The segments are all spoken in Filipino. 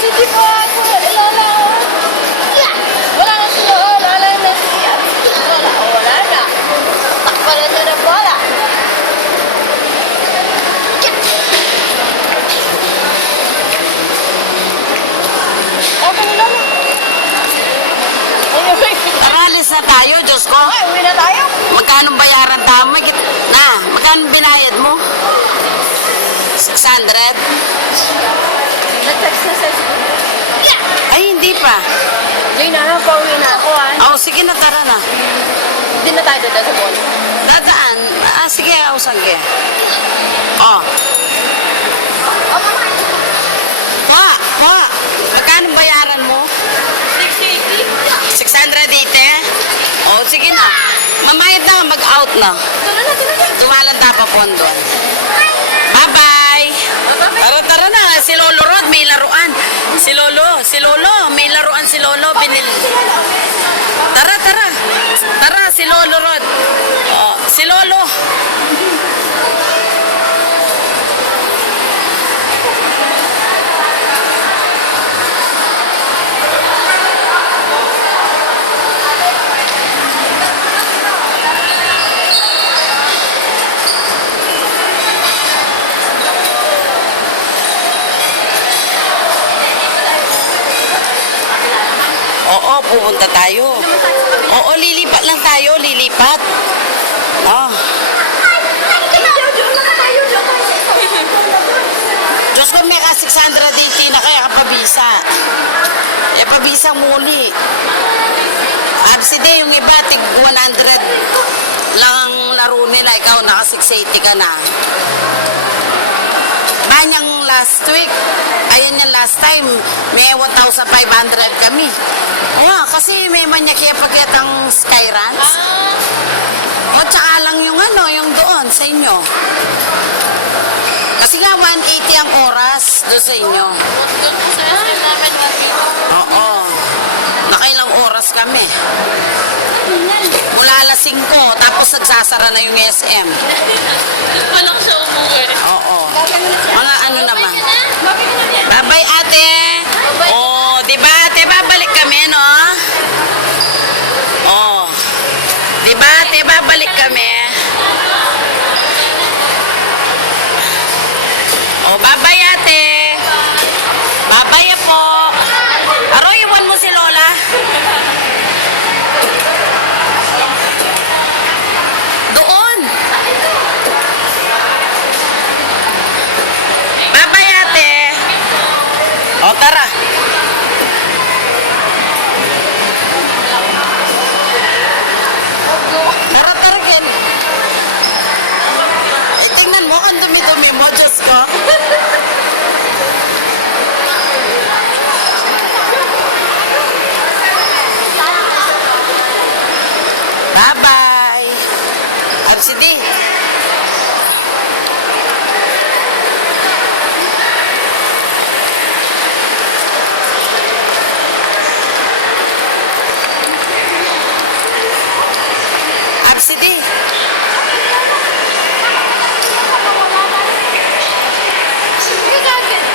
Sige po ako, Lola. Yeah. Wala na si Lola. Wala na si Lola. O, wala na. Takpa na ito ng bola. Okay, Lola. Anyway, Alis na tayo, Diyos ko. ay, uwi na tayo. Magkano bayaran tama? Magkano binayad mo? 600? Na-text na sa siguro. Yeah. Ay, hindi pa. Jay na, pauwi na ako ah. Oh, sige na, tara na. Hindi na tayo dada sa bola. Dadaan. Sige, sige. Oh. Pa. Magkano bayaran mo? 680. 680? Oh, sige na. Mamayad na, mag-out na. Tuloy na. Tumalanda pa po doon. Bye-bye. Tara na. Si Lolo Rod, may laruan. Si Lolo, may laruan si Lolo. Binili. Tara. Tara, si Lolo Rod. Oh, si Lolo. Oo, pupunta tayo. Oo, lilipat lang tayo, lilipat. Oh. Diyos ko, may ka 600 din na kaya kapabisa. E, pabisa muli. Abside, yung iba, tig 100 lang ang laro nila. Ikaw, naka 680 ka na. Banyang last week, ayun yung last time, may 1,500 kami. Oo, kasi may manyakya pagyatang Skyruns. O, tsaka lang yung yung doon sa inyo. Kasi nga, 180 ang oras doon sa inyo. Oo. Nakailang oras kami. Mula alas 5, tapos nagsasara na yung SM. Walang siya umuwi. Oo. Mga ano naman. Bye-bye, ate. Oh, di ba, ate, babalik kami, no? Oh. Di ba, ate, babalik kami? Oh, bye-bye, ate. Bye-bye po. Aro, iwan mo si Lola. Doon. Bye-bye, ate. O, tara. Tara, Ken. Tingnan mo, ang dumi-dumi mo, Diyos ko. Bye-bye. Absidi. Absidi.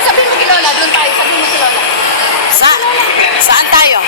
Sabihin mo kay Lola, doon tayo. Sabihin mo si Lola. Saan tayo?